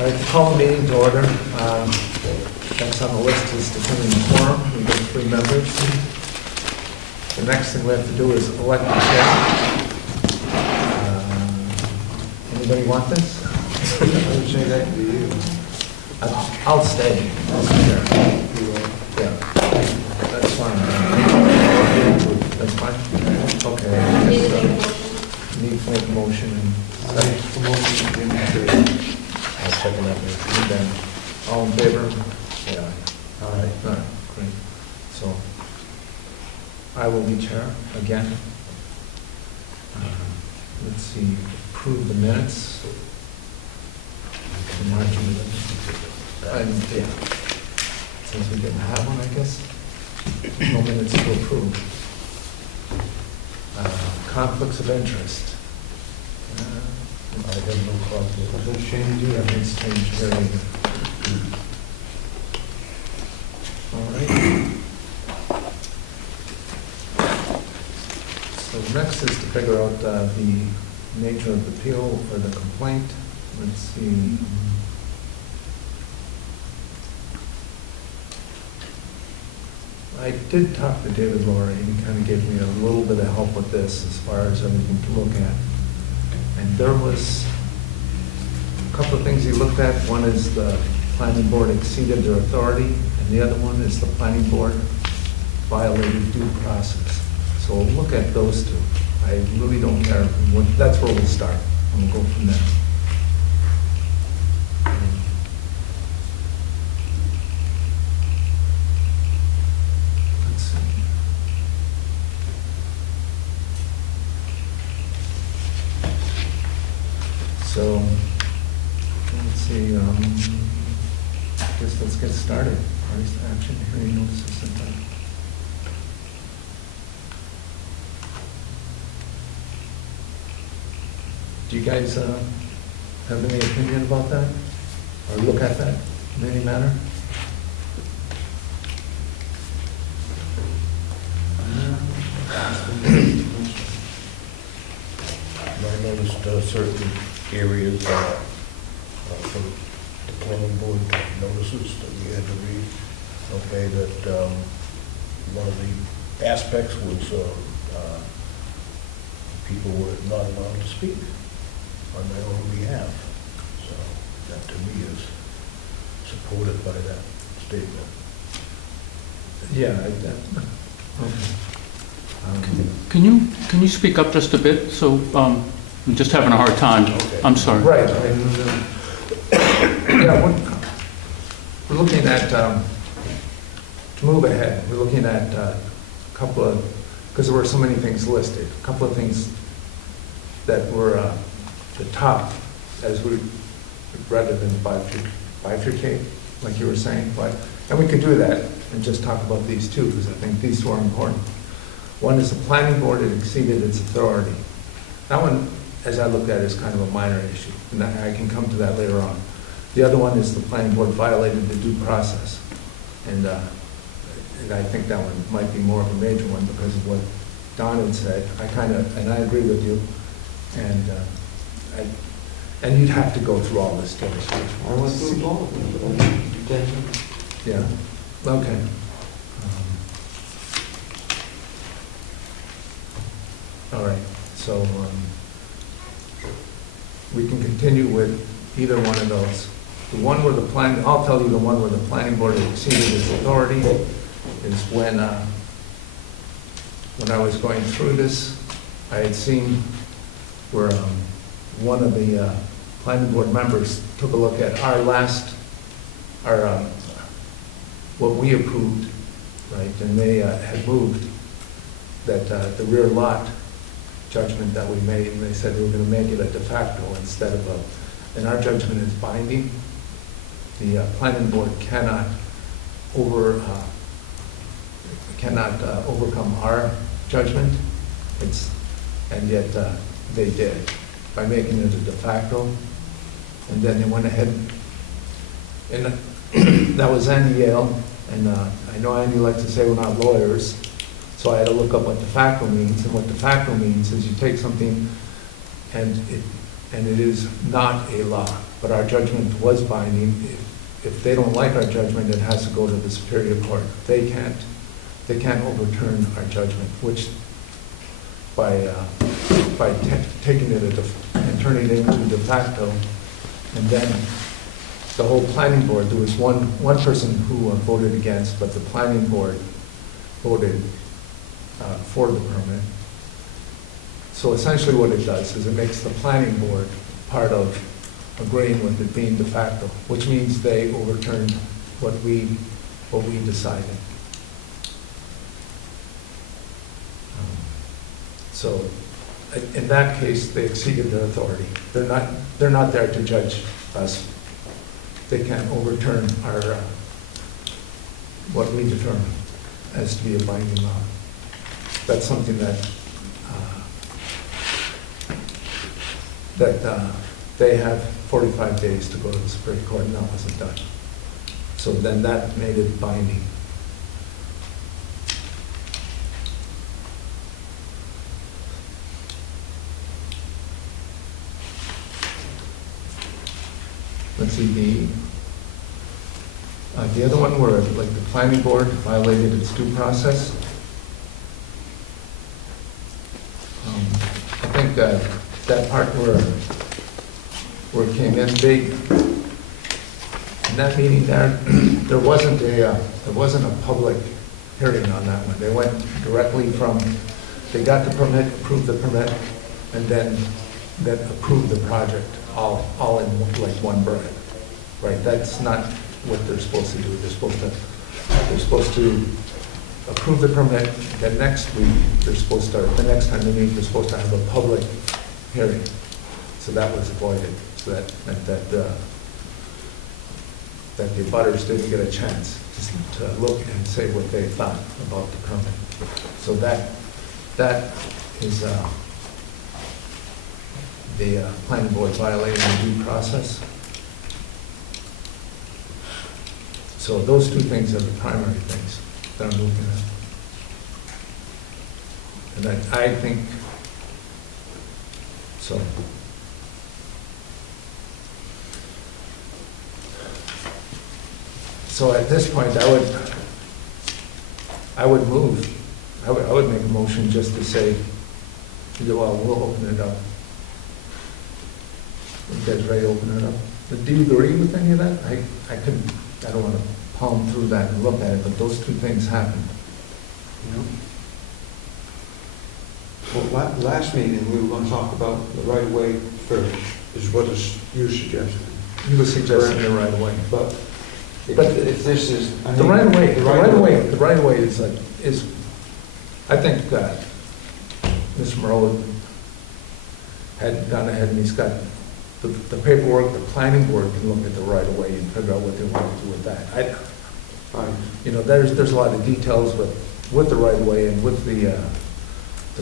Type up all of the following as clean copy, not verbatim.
All right, call the meeting to order. Next on the list is determining quorum. We've got 3 members. The next thing we have to do is elect the chair. Anybody want this? I would say that to you. I'll stay. I'll stay there. Yeah, that's fine. That's fine? Okay. I guess, need to make a motion and I'll second that motion. and then all in favor? Yeah. All right, great. So I will be chair again. Let's see, approve the minutes. The March minutes. Yeah, since we didn't have one, I guess, no minutes to approve. Conflicts of interest. I have no conflict. No change, everything's changed very. All right. So next is to figure out the nature of the appeal or the complaint. Let's see. I did talk to David Laurie, and he kind of gave me a little bit of help with this as far as everything to look at. And there was a couple of things he looked at. One is the planning board exceeded their authority, and the other one is the planning board violated due process. So we'll look at those two. I really don't care. That's where we'll start, and we'll go from there. Let's see. So, let's see, I guess let's get started. First action, hearing notices and that. Do you guys have any opinion about that? Or look at that in any manner? I noticed certain areas from the planning board notices that we had to read, okay, that one of the aspects was people were not allowed to speak on their own behalf. So that to me is supported by that statement. Yeah. Okay. Can you speak up just a bit? So I'm just having a hard time. Okay. I'm sorry. Right. Yeah, we're looking at, to move ahead, we're looking at a couple of, because there were so many things listed, a couple of things that were the top, as we, rather than bifurcate, like you were saying, and we could do that and just talk about these two, because I think these two are important. One is the planning board had exceeded its authority. That one, as I look at it, is kind of a minor issue, and I can come to that later on. The other one is the planning board violated the due process, and I think that one might be more of a major one because of what Don had said. And I agree with you, and you'd have to go through all this, too. I went through all of them, detention. Yeah, okay. All right, so we can continue with either one of those. The one where the I'll tell you the one where the planning board exceeded its authority is when I was going through this, I had seen where one of the planning board members took a look at what we approved, right? And they had moved that the rear lot judgment that we made, and they said they were going to make it a de facto instead of and our judgment is binding. The planning board cannot overcome our judgment. And yet they did by making it a de facto, and then they went ahead and that was Andy Yale, and I know Andy likes to say we're not lawyers, so I had to look up what de facto means, and what de facto means is you take something and it is not a law. but our judgment was binding. If they don't like our judgment, it has to go to the Superior Court. They can't overturn our judgment, which by taking it and turning it into de facto, and then the whole planning board, there was one person who voted against, but the planning board voted for the permit. So essentially what it does is it makes the planning board part of agreeing with it being de facto, which means they overturned what we decided. So in that case, they exceeded their authority. They're not there to judge us. They can't overturn our, what we determine as to be a binding law. That's something that they have 45 days to go to the Superior Court, and that wasn't done. So then that made it binding. Let's see, the other one where like the planning board violated its due process. I think that part where it came in big, in that meeting there wasn't a public hearing on that one. They went directly from, they got the permit, approved the permit, and then approved the project all in like one breath. Right, that's not what they're supposed to do. They're supposed to approve the permit, then next week, the next time they meet, they're supposed to have a public hearing. So that was avoided. So that meant that the abutters didn't get a chance to look and say what they thought about the permit. So that is the planning board violating the due process. So those two things are the primary things that I'm looking at. And I think, so. So at this point, I would make a motion just to say, well, we'll open it up. You guys ready to open it up? But do you agree with any of that? I don't want to palm through that and look at it, but those two things happened. You know? Well, last meeting, we were going to talk about the right of way first, is what is you suggesting. You were suggesting the right of way. But But if this is. I The mean, right of way, the right of way. is, I think Mr. Morrow had gone ahead and he's got the paperwork, the planning board can look at the right of way and figure out what they want to do with that. Right. You know, there's a lot of details with the right of way and with the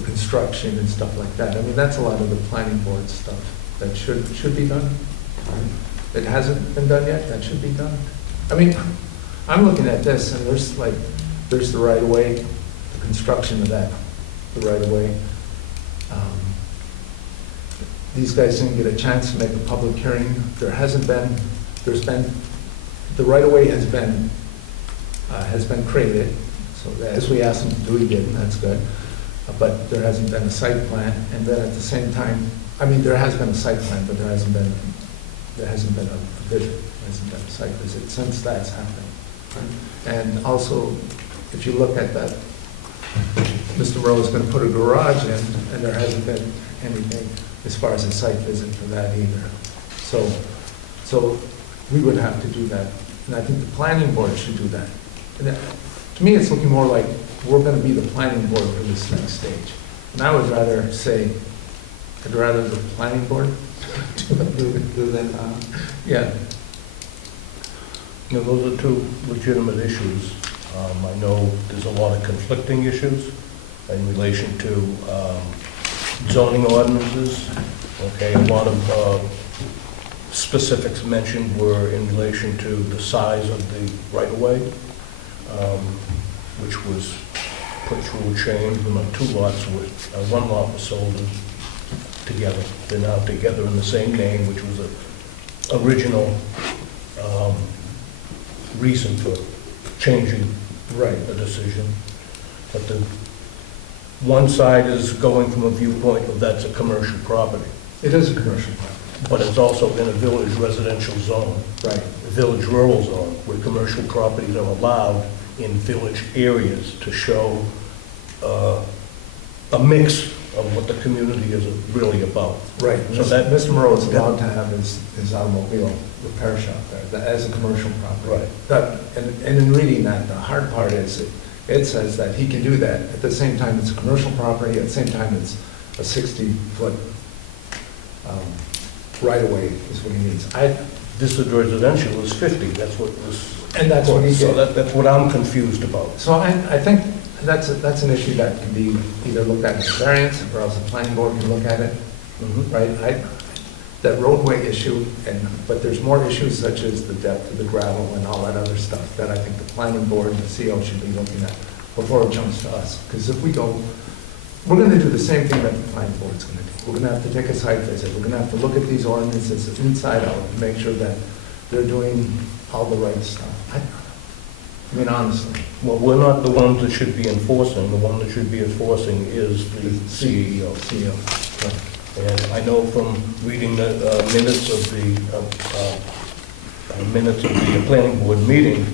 construction and stuff like that. I mean, that's a lot of the planning board stuff that should be done. It hasn't been done yet, that should be done. I mean, I'm looking at this and there's the right of way, the construction of that, the right of way. These guys didn't get a chance to make a public hearing. The right of way has been created. So as we asked them to do, he did, and that's good. But there hasn't been a site plan. And then at the same time, I mean, there has been a site plan, but there hasn't been a visit, there hasn't been a site visit since that's happened. And also, if you look at that, Mr. Rowe is going to put a garage in, and there hasn't been anything as far as a site visit for that either. So we would have to do that. And I think the planning board should do that. And to me, it's looking more like we're going to be the planning board for this next stage. And I would rather say, I'd rather the planning board Do that, yeah. You know, those are two legitimate issues. I know there's a lot of conflicting issues in relation to zoning ordinances. Okay, a lot of specifics mentioned were in relation to the size of the right-of-way, which was put through a change when the two lots were, one lot was sold together. They're now together in the same name, which was original reason for changing Right. the decision. But the, one side is going from a viewpoint of that's a commercial property, It is a commercial property. but it's also in a village residential zone, Right. a village rural zone, where commercial properties are allowed in village areas to show a mix of what the community is really about. Right. So that- Mr. Moreau is allowed to have his automobile repair shop there, as a commercial property. Right. And in reading that, the hard part is, it says that he can do that. At the same time, it's a commercial property, at the same time, it's a 60-foot right-of-way is what he needs. This is residential is 50, that's what was. And that's what he So did. that's what I'm confused about. So I think that's an issue that can be either looked at as a variance, or else the planning board can look at it, right? That roadway issue, but there's more issues such as the depth of the gravel and all that other stuff that I think the planning board and the CO should be looking at before it jumps to us. Because if we go, we're going to do the same thing that the planning board's going to do. We're going to have to take a site visit, we're going to have to look at these ordinances inside out and make sure that they're doing all the right stuff. I mean, honestly. Well, we're not the ones that should be enforcing, the one that should be enforcing is the CEO. CEO. And I know from reading the minutes of the planning board meeting,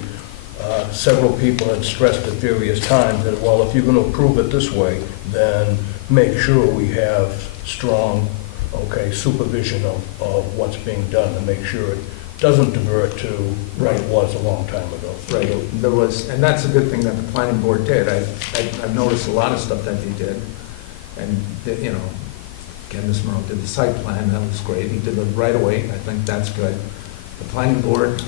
several people had stressed at various times that, well, if you're going to approve it this way, then make sure we have strong, supervision of what's being done, and make sure it doesn't divert to what it was a long time ago. Right, there was, and that's a good thing that the planning board did. I've noticed a lot of stuff that they did. And, you know, again, Mr. Morrow did the site plan, that was great. He did the right-of-way, I think that's good. The planning board,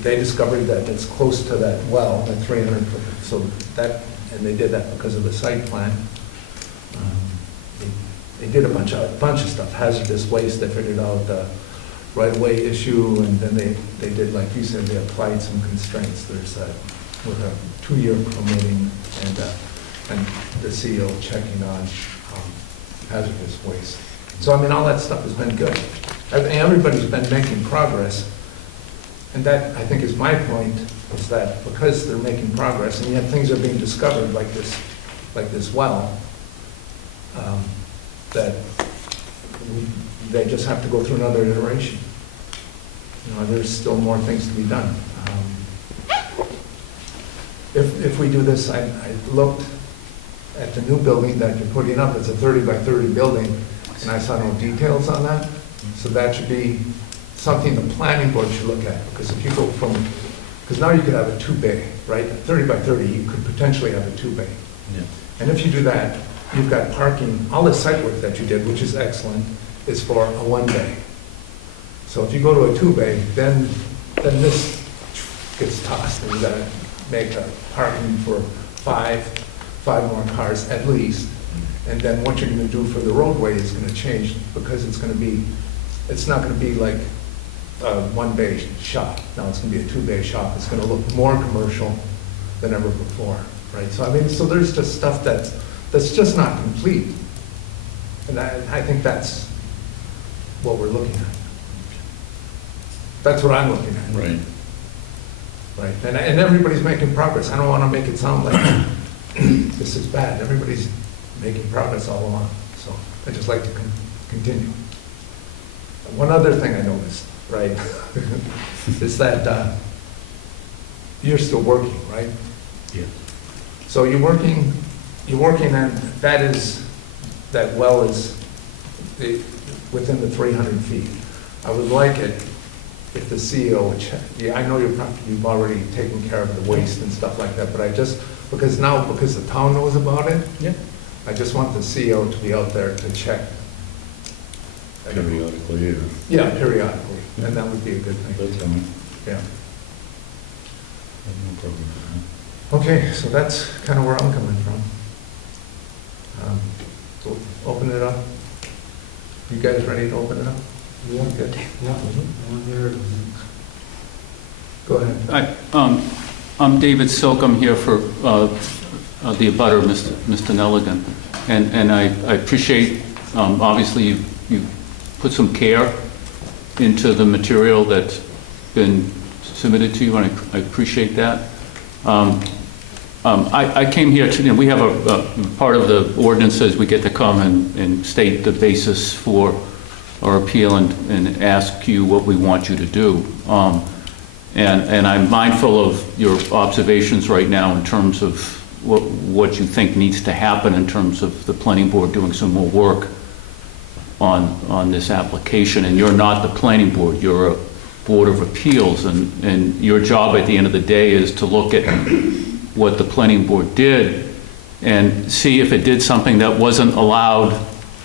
they discovered that it's close to that well, that 300 foot, so that, and they did that because of the site plan. They did a bunch of stuff, hazardous waste, they figured out the right-of-way issue, and then they did, like you said, they applied some constraints. There's with a 2-year permitting and the CEO checking on hazardous waste. So, I mean, all that stuff has been good. Everybody's been making progress, and that, I think, is my point, is that because they're making progress, and yet things are being discovered like this well, that they just have to go through another iteration. You know, there's still more things to be done. If we do this, I looked at the new building that you're putting up. It's a 30 by 30 building, and I saw no details on that. So that should be something the planning board should look at, because if you go from, because now you could have a 2-bay, right? 30 by 30, you could potentially have a 2-bay. Yeah. And if you do that, you've got parking, all the site work that you did, which is excellent, is for a 1-bay. So if you go to a 2-bay, then this gets tossed, and you gotta make a parking for five more cars at least. And then what you're gonna do for the roadway is gonna change, because it's not gonna be like a 1-bay shop. Now it's gonna be a 2-bay shop. It's gonna look more commercial than ever before, right? So I mean, so there's just stuff that's just not complete. And I think that's what we're looking at. That's what I'm looking at. Right. Right, and everybody's making progress. I don't want to make it sound like this is bad. Everybody's making progress all along. So I'd just like to continue. One other thing I noticed, right, is that you're still working, right? Yeah. So you're working, and that well is within the 300 feet. I would like it if the CEO would check. Yeah, I know you've already taken care of the waste and stuff like that, but because the town knows about it, Yeah. I just want the CEO to be out there to check. Periodically, yeah. Yeah, periodically, and that would be a good thing. That's fine. Yeah. I have no problem with Okay, so that's kind of where I'm coming from. So open it up. You guys ready to open it up? Yeah. Good. Yeah. There. Go ahead. I'm David Silk. I'm here for the abutter, Mr. Nelligan. And I appreciate, obviously, you put some care into the material that's been submitted to you, and I appreciate that. I came here to, we have a part of the ordinance says we get to come and state the basis for our appeal and ask you what we want you to do. And I'm mindful of your observations right now in terms of what you think needs to happen in terms of the planning board doing some more work on this application. And you're not the planning board, you're a board of appeals, and your job at the end of the day is to look at what the planning board did and see if it did something that wasn't allowed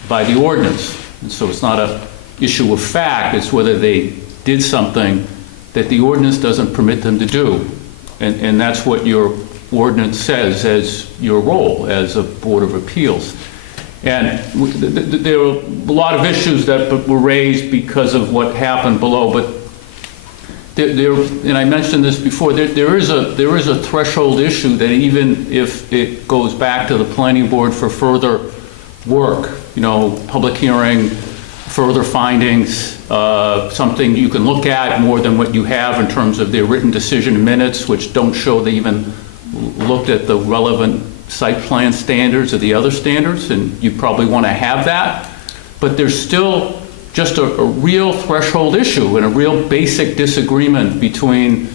by the ordinance. And so it's not an issue of fact, it's whether they did something that the ordinance doesn't permit them to do. And that's what your ordinance says as your role as a board of appeals. And there were a lot of issues that were raised because of what happened below, but and I mentioned this before, there is a threshold issue that even if it goes back to the planning board for further work, public hearing, further findings, something you can look at more than what you have in terms of their written decision minutes, which don't show they even looked at the relevant site plan standards or the other standards, and you probably want to have that. But there's still just a real threshold issue and a real basic disagreement between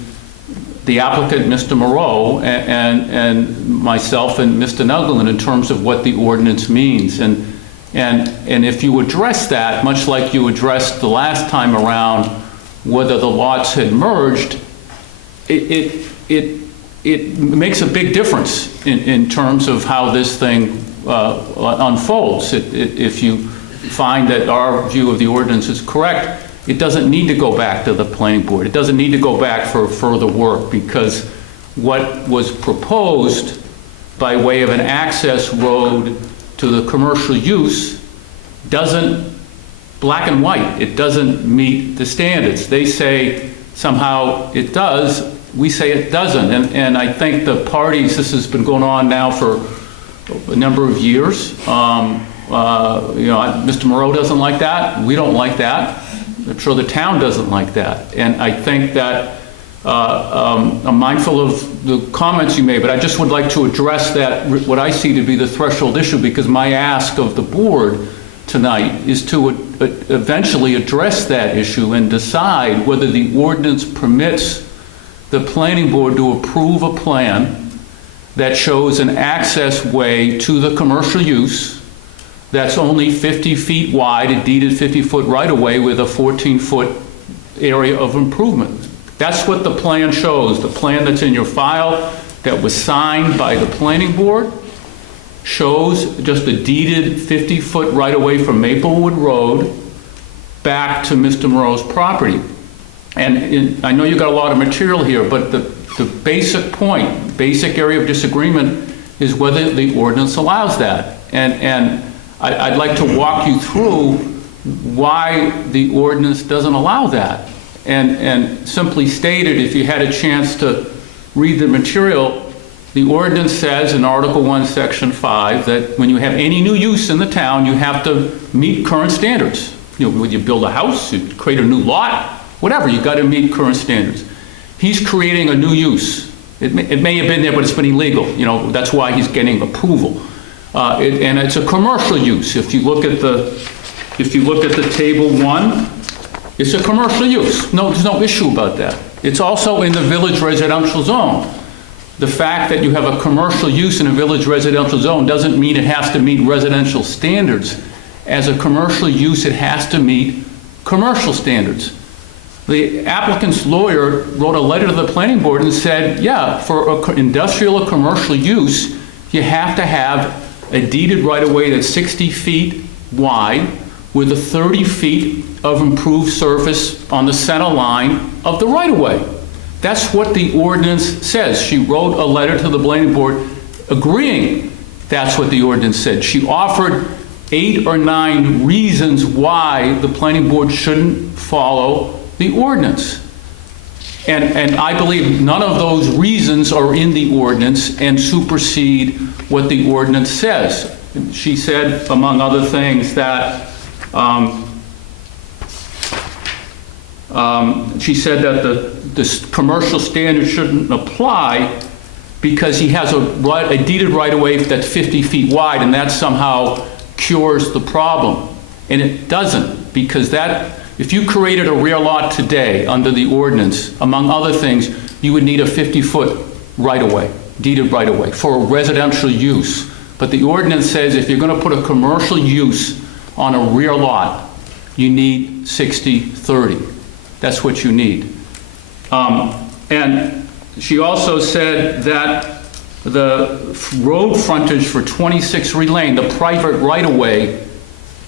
the applicant, Mr. Moreau, and myself and Mr. Nuglin in terms of what the ordinance means. And if you address that, much like you addressed the last time around, whether the lots had merged, it makes a big difference in terms of how this thing unfolds. If you find that our view of the ordinance is correct, it doesn't need to go back to the planning board. It doesn't need to go back for further work, because what was proposed by way of an access road to the commercial use doesn't, black and white, it doesn't meet the standards. They say somehow it does, we say it doesn't. And I think the parties, this has been going on now for a number of years. Mr. Moreau doesn't like that. We don't like that. I'm sure the town doesn't like that. And I think that I'm mindful of the comments you made, but I just would like to address that, what I see to be the threshold issue, because my ask of the board tonight is to eventually address that issue and decide whether the ordinance permits the planning board to approve a plan that shows an access way to the commercial use that's only 50 feet wide, a deeded 50-foot right-of-way with a 14-foot area of improvement. That's what the plan shows. The plan that's in your file that was signed by the planning board shows just a deeded 50-foot right-of-way from Maplewood Road back to Mr. Moreau's property. And I know you got a lot of material here, but the basic point, basic area of disagreement is whether the ordinance allows that. And I'd like to walk you through why the ordinance doesn't allow that. And simply stated, if you had a chance to read the material, the ordinance says in Article 1, Section 5, that when you have any new use in the town, you have to meet current standards. When you build a house, you create a new lot, whatever, you got to meet current standards. He's creating a new use. It may have been there, but it's been illegal. That's why he's getting approval. And it's a commercial use. If you look at the table 1, it's a commercial use. No, there's no issue about that. It's also in the village residential zone. The fact that you have a commercial use in a village residential zone doesn't mean it has to meet residential standards. As a commercial use, it has to meet commercial standards. The applicant's lawyer wrote a letter to the planning board and said, yeah, for industrial or commercial use, you have to have a deeded right-of-way that's 60 feet wide with a 30 feet of improved surface on the center line of the right-of-way. That's what the ordinance says. She wrote a letter to the planning board agreeing that's what the ordinance said. She offered 8 or 9 reasons why the planning board shouldn't follow the ordinance. And I believe none of those reasons are in the ordinance and supersede what the ordinance says. She said, among other things, that She said that the commercial standard shouldn't apply because he has a deeded right-of-way that's 50 feet wide, and that somehow cures the problem. And it doesn't, because that, if you created a rear lot today under the ordinance, among other things, you would need a 50-foot right-of-way, deeded right-of-way, for a residential use. But the ordinance says if you're going to put a commercial use on a rear lot, you need 60/30. That's what you need. And she also said that the road frontage for 26 Reed Lane, the private right-of-way,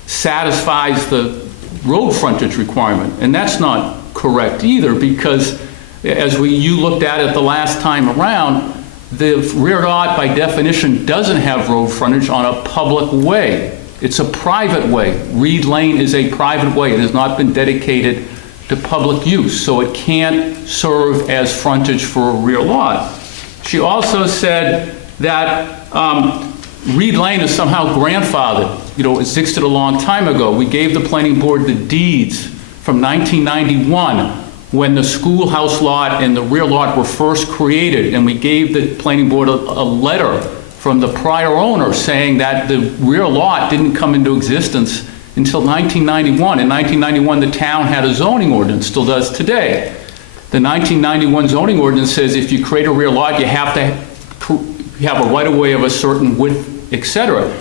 satisfies the road frontage requirement. And that's not correct either, because as you looked at it the last time around, the rear lot by definition doesn't have road frontage on a public way. It's a private way. Reed Lane is a private way. It has not been dedicated to public use, so it can't serve as frontage for a rear lot. She also said that Reed Lane is somehow grandfathered. You know, it existed a long time ago. We gave the planning board the deeds from 1991 when the schoolhouse lot and the rear lot were first created, and we gave the planning board a letter from the prior owner saying that the rear lot didn't come into existence until 1991. In 1991, the town had a zoning ordinance, still does today. The 1991 zoning ordinance says if you create a rear lot, you have to have a right-of-way of a certain width, etc.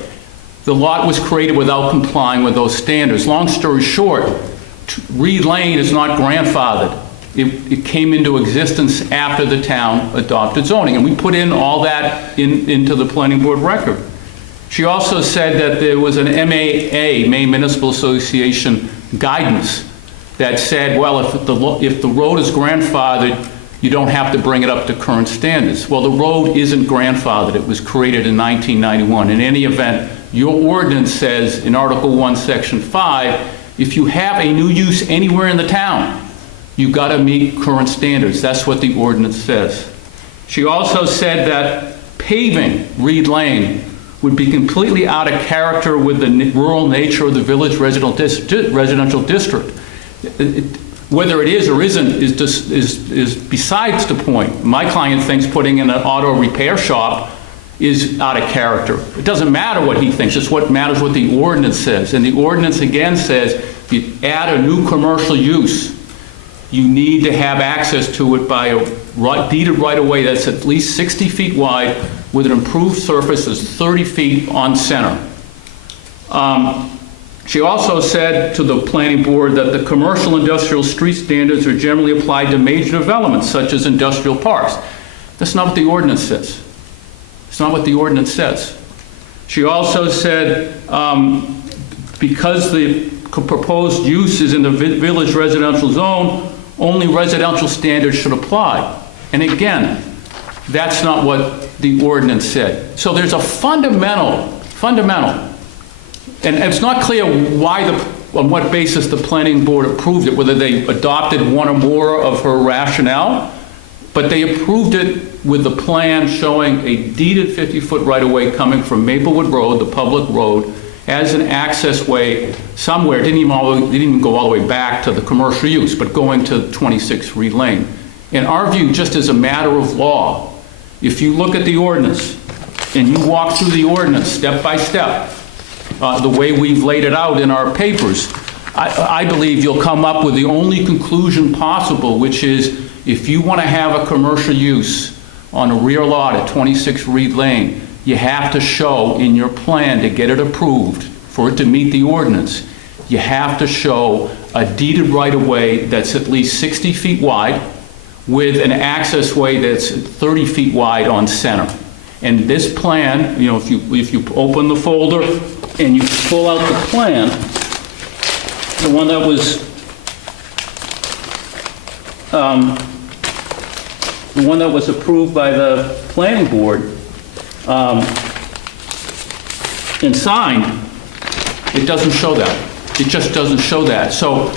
The lot was created without complying with those standards. Long story short, Reed Lane is not grandfathered. It came into existence after the town adopted zoning, and we put in all that into the planning board record. She also said that there was an MAA, Maine Municipal Association, guidance that said, well, if the road is grandfathered, you don't have to bring it up to current standards. Well, the road isn't grandfathered. It was created in 1991. In any event, your ordinance says in Article 1, Section 5, if you have a new use anywhere in the town, you've got to meet current standards. That's what the ordinance says. She also said that paving Reed Lane would be completely out of character with the rural nature of the village residential district. Whether it is or isn't is besides the point. My client thinks putting in an auto repair shop is out of character. It doesn't matter what he thinks, it's what matters what the ordinance says. And the ordinance again says if you add a new commercial use, you need to have access to it by a deeded right-of-way that's at least 60 feet wide with an improved surface that's 30 feet on center. She also said to the planning board that the commercial industrial street standards are generally applied to major developments such as industrial parks. That's not what the ordinance says. It's not what the ordinance says. She also said because the proposed use is in the village residential zone, only residential standards should apply. And again, that's not what the ordinance said. So there's a fundamental, and it's not clear why on what basis the planning board approved it, whether they adopted one or more of her rationale, but they approved it with the plan showing a deeded 50-foot right-of-way coming from Maplewood Road, the public road, as an access way somewhere. It didn't even go all the way back to the commercial use, but going to 26 Reed Lane. In our view, just as a matter of law, if you look at the ordinance and you walk through the ordinance step by step, the way we've laid it out in our papers, I believe you'll come up with the only conclusion possible, which is if you want to have a commercial use on a rear lot at 26 Reed Lane, you have to show in your plan to get it approved, for it to meet the ordinance, you have to show a deeded right-of-way that's at least 60 feet wide with an access way that's 30 feet wide on center. And this plan, you know, if you open the folder and you pull out the plan, the one that was approved by the planning board and signed, it doesn't show that. It just doesn't show that. So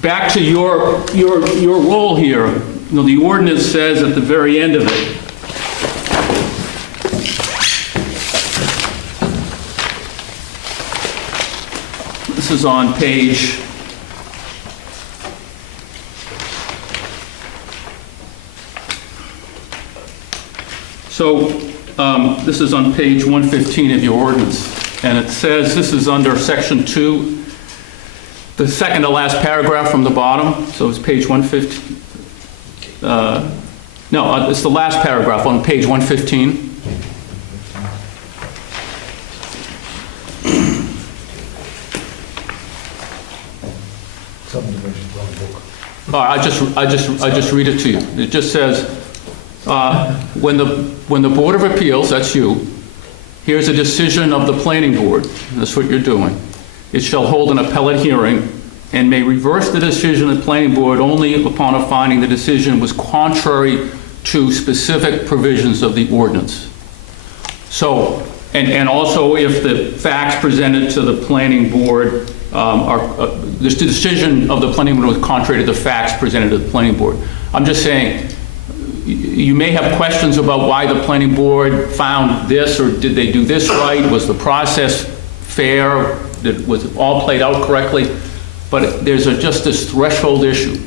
back to your role here, you know, the ordinance says at the very end of it, this is on page So this is on page 115 of your ordinance, and it says, this is under section 2, the second to last paragraph from the bottom, so it's page 115. No, it's the last paragraph on page 115. Subdivision, wrong book. All right, I just read it to you. It just says, when the Board of Appeals, that's you, hears a decision of the planning board, that's what you're doing, it shall hold an appellate hearing and may reverse the decision of the planning board only upon a finding the decision was contrary to specific provisions of the ordinance. So, and also if the facts presented to the planning board the decision of the planning board was contrary to the facts presented to the planning board. I'm just saying, you may have questions about why the planning board found this, or did they do this right? Was the process fair? Was it all played out correctly? But there's just this threshold issue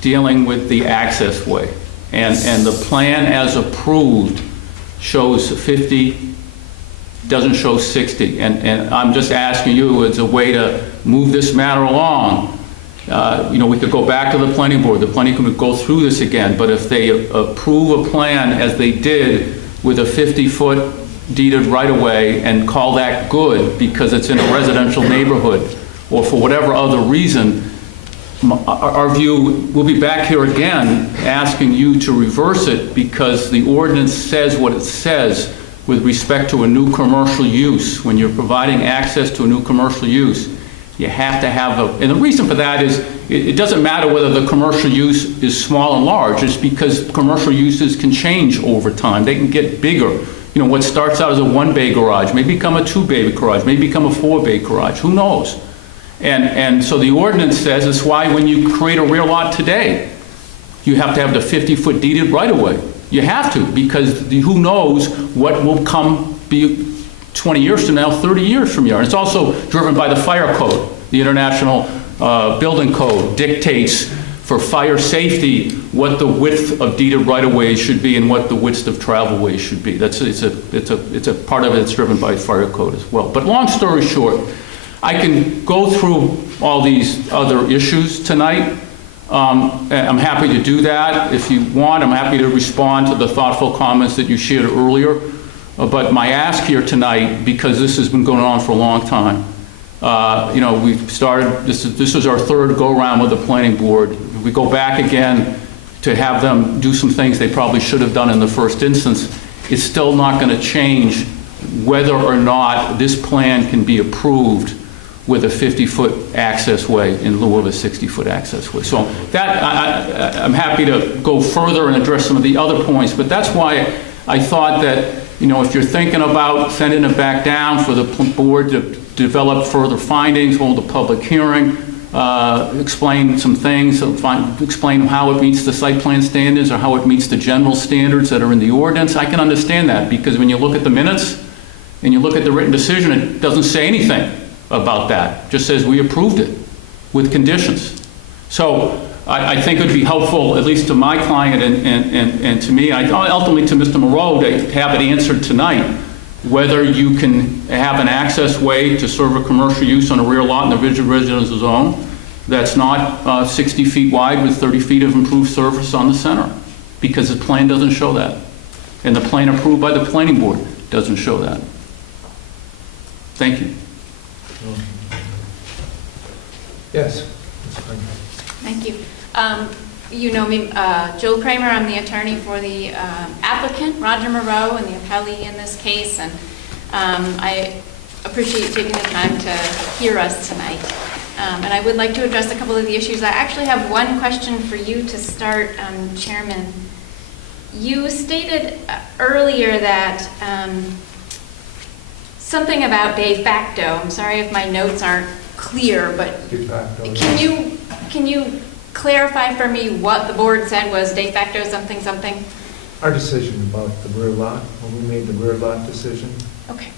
dealing with the access way. And the plan as approved shows 50, doesn't show 60. And I'm just asking you as a way to move this matter along. We could go back to the planning board. The planning could go through this again. But if they approve a plan as they did with a 50-foot deeded right-of-way and call that good because it's in a residential neighborhood, or for whatever other reason, our view, we'll be back here again asking you to reverse it because the ordinance says what it says with respect to a new commercial use. When you're providing access to a new commercial use, you have to have and the reason for that is it doesn't matter whether the commercial use is small and large. It's because commercial uses can change over time. They can get bigger. What starts out as a 1-bay garage may become a 2-bay garage, may become a 4-bay garage. Who knows? And so the ordinance says it's why when you create a rear lot today, you have to have the 50-foot deeded right-of-way. You have to, because who knows what will be 20 years from now, 30 years from now. And it's also driven by the fire code. The International Building Code dictates for fire safety what the width of deeded right-of-ways should be and what the width of travelways should be. It's a part of it that's driven by fire code as well. But long story short, I can go through all these other issues tonight. I'm happy to do that. If you want, I'm happy to respond to the thoughtful comments that you shared earlier. But my ask here tonight, because this has been going on for a long time, we've started, this is our third go-around with the planning board. If we go back again to have them do some things they probably should have done in the first instance, it's still not going to change whether or not this plan can be approved with a 50-foot access way in lieu of a 60-foot access way. So that, I'm happy to go further and address some of the other points, but that's why I thought that, if you're thinking about sending it back down for the board to develop further findings, hold a public hearing, explain some things, explain how it meets the site plan standards or how it meets the general standards that are in the ordinance, I can understand that, because when you look at the minutes and you look at the written decision, it doesn't say anything about that. It just says we approved it with conditions. So I think it would be helpful, at least to my client and to me, ultimately to Mr. Moreau, to have it answered tonight, whether you can have an access way to serve a commercial use on a rear lot in the village residential zone that's not 60 feet wide with 30 feet of improved surface on the center, because the plan doesn't show that. And the plan approved by the planning board doesn't show that. Thank you. Yes. Ms. Kramer. Thank you. You know me, Jill Kramer, I'm the attorney for the applicant, Roger Moreau, and the appellee in this case, and I appreciate you taking the time to hear us tonight. And I would like to address a couple of the issues. I actually have one question for you to start, Chairman. You stated earlier that something about de facto. I'm sorry if my notes aren't clear, but De facto. can you clarify for me what the board said was de facto something something? Our decision about the rear lot, when we made the rear lot decision, Okay.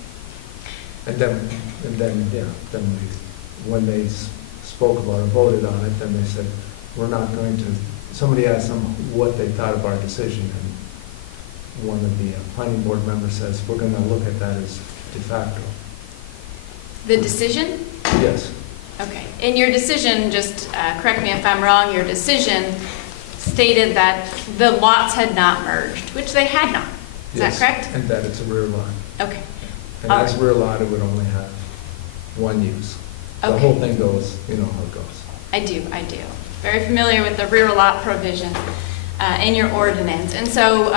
and then when they spoke about it, voted on it, then they said, we're not going to, somebody asked them what they thought of our decision, and one of the planning board members says, we're gonna look at that as de facto. The decision? Yes, Okay. In your decision, just correct me if I'm wrong, your decision stated that the lots had not merged, which they had not. Is that yes, correct? and that it's a rear lot. Okay. And as rear lot, it would only have one use. The Okay. whole thing goes, you know how it goes. I do. Very familiar with the rear lot provision in your ordinance. And so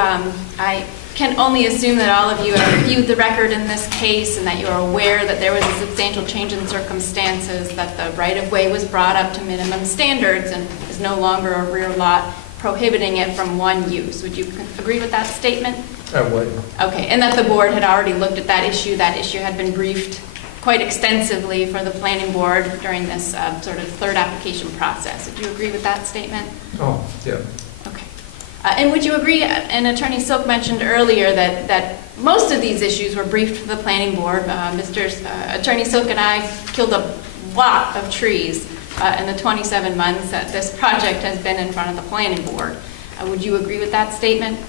I can only assume that all of you have reviewed the record in this case and that you are aware that there was a substantial change in circumstances, that the right-of-way was brought up to minimum standards and is no longer a rear lot, prohibiting it from one use. Would you agree with that statement? I would. Okay, and that the board had already looked at that issue had been briefed quite extensively for the planning board during this sort of third application process. Would you agree with that statement? Oh, yeah. Okay. And would you agree, and Attorney Silk mentioned earlier that most of these issues were briefed to the planning board. Attorney Silk and I killed a lot of trees in the 27 months that this project has been in front of the planning board. Would you agree with that statement?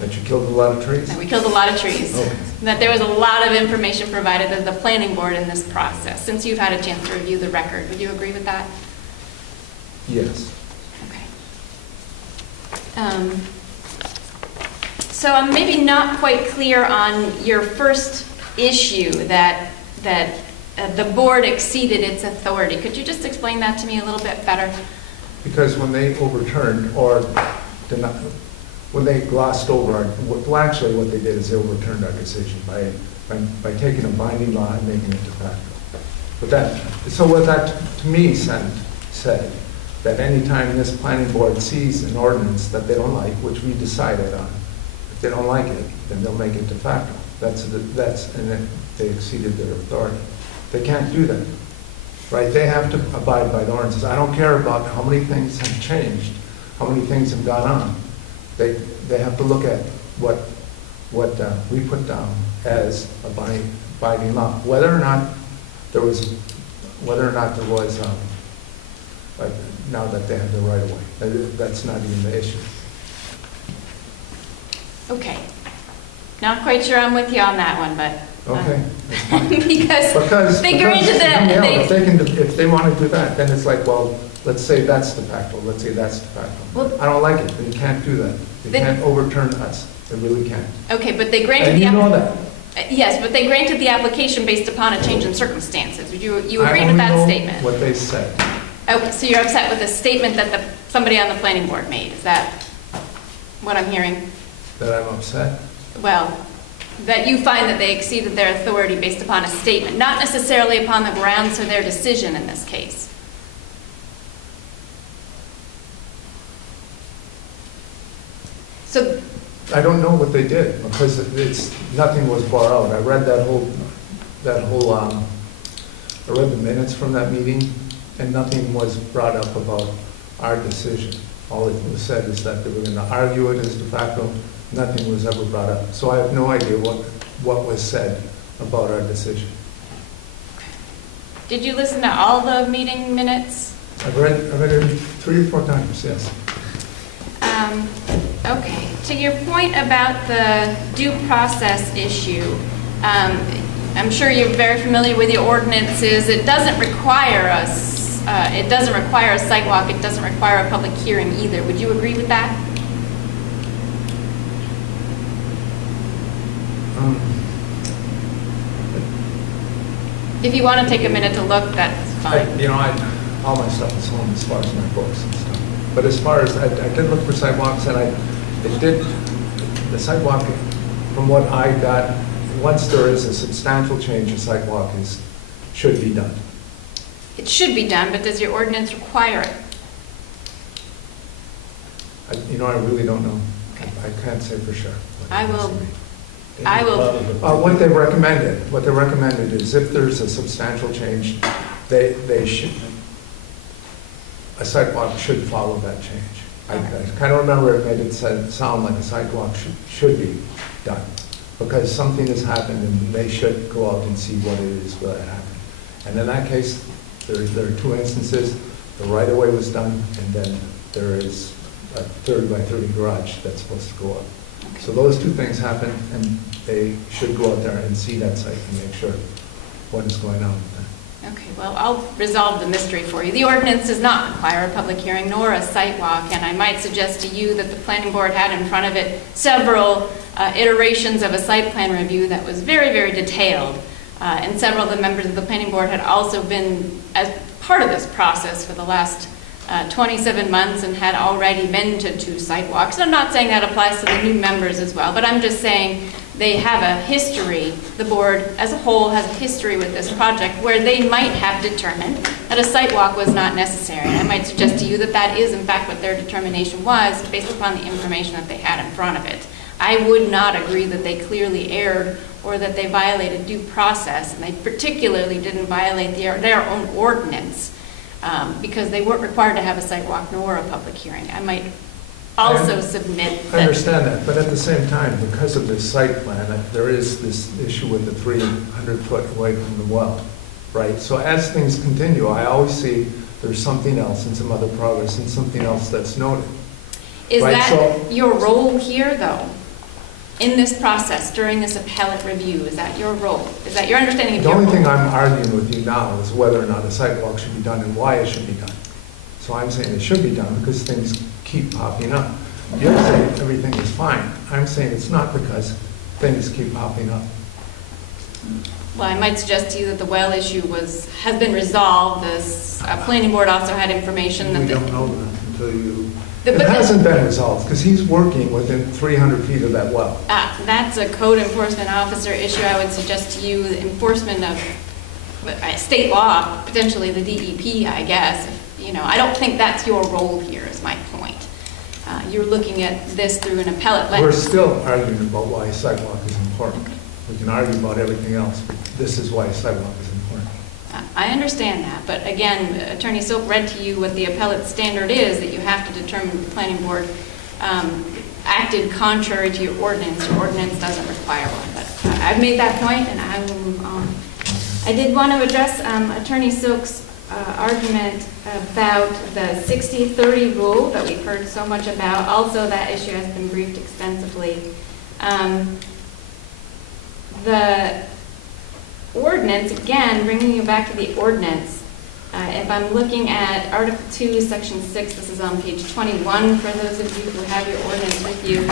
That you killed a lot of trees? That we killed a lot of trees. Okay. That there was a lot of information provided to the planning board in this process. Since you've had a chance to review the record, would you agree with that? Yes. Okay. So I'm maybe not quite clear on your first issue that the board exceeded its authority. Could you just explain that to me a little bit better? Because when they overturned or denied, when they glossed over, well, actually what they did is they overturned our decision by taking a binding law and making it de facto. So what that to me said that anytime this planning board sees an ordinance that they don't like, which we decided on, if they don't like it, then they'll make it de facto. And then they exceeded their authority. They can't do that, right? They have to abide by the ordinances. I don't care about how many things have changed, how many things have gone on. They have to look at what we put down as a binding law, whether or not there was, now that they have the right of way. That's not even the issue. Okay. Not quite sure I'm with you on that one, but. Okay. That's fine. Because they granted that. If they want to do that, then it's like, well, let's say that's de facto, let's say that's de facto. Well- I don't like it, then you can't do that. You can't overturn us, they really can't. Okay, but they granted And the. you know that. Yes, but they granted the application based upon a change in circumstances. Would you agree I with that only know statement? what they said. Okay, so you're upset with the statement that somebody on the planning board made. Is that what I'm hearing? That I'm upset? Well, that you find that they exceeded their authority based upon a statement, not necessarily upon the grounds for their decision in this case. So, I don't know what they did, because nothing was brought out. I read I read the minutes from that meeting, and nothing was brought up about our decision. All it was said is that they were going to argue it as de facto. Nothing was ever brought up. So I have no idea what was said about our decision. did you listen to all the meeting minutes? I've read it 3 or 4 times, yes. Okay, to your point about the due process issue, I'm sure you're very familiar with the ordinances. It doesn't require a sidewalk, it doesn't require a public hearing either. Would you agree with that? If you want to take a minute to look, that's fine. All my stuff is home as far as my books and stuff. But as far as, I did look for sidewalks, and the sidewalk, from what I got, once there is a substantial change, a sidewalk should be done. It should be done, but does your ordinance require it? I really don't know. Okay. I can't say for sure. I will- What they recommended is if there's a substantial change, a sidewalk should follow that change. I kind of remember it made it sound like a sidewalk should be done, because something has happened and they should go out and see what it is that happened. And in that case, there are 2 instances. The right-of-way was done, and then there is a 30 by 30 garage that's supposed to go up. Okay. So those two things happen, and they should go out there and see that site and make sure what is going on with that. Okay, well, I'll resolve the mystery for you. The ordinance does not require a public hearing nor a site walk, and I might suggest to you that the planning board had in front of it several iterations of a site plan review that was very, very detailed. And several of the members of the planning board had also been as part of this process for the last 27 months and had already been to 2 site walks. I'm not saying that applies to the new members as well, but I'm just saying they have a history, the board as a whole has a history with this project where they might have determined that a site walk was not necessary. And I might suggest to you that that is in fact what their determination was based upon the information that they had in front of it. I would not agree that they clearly erred or that they violated due process, and they particularly didn't violate their own ordinance because they weren't required to have a site walk nor a public hearing. I might also submit I that. understand that, but at the same time, because of this site plan, there is this issue with the 300 foot away from the well, right? So as things continue, I always see there's something else and some other progress and something else that's noted. Is Right, that so- your role here, though? In this process, during this appellate review, is that your role? Is that your understanding of The your role? only thing I'm arguing with you now is whether or not a site walk should be done and why it should be done. So I'm saying it should be done because things keep popping up. You're saying everything is fine. I'm saying it's not because things keep popping up. Well, I might suggest to you that the well issue has been resolved. The planning board also had information that. We don't know that until you, It hasn't been resolved because he's working within 300 feet of that well. That's a code enforcement officer issue. I would suggest to you the enforcement of state law, potentially the DEP, I guess. You know, I don't think that's your role here, is my point. You're looking at this through an appellate lens. We're still arguing about why a sidewalk is important. We can argue about everything else, but this is why a sidewalk is important. I understand that, but again, Attorney Silk read to you what the appellate standard is, that you have to determine if the planning board acted contrary to your ordinance. Your ordinance doesn't require one, but I've made that point and I will move on. I did want to address Attorney Silk's argument about the 60-30 rule that we've heard so much about. Also, that issue has been briefed extensively. The ordinance, again, bringing you back to the ordinance, if I'm looking at Article 2, Section 6, this is on page 21 for those of you who have your ordinance with you.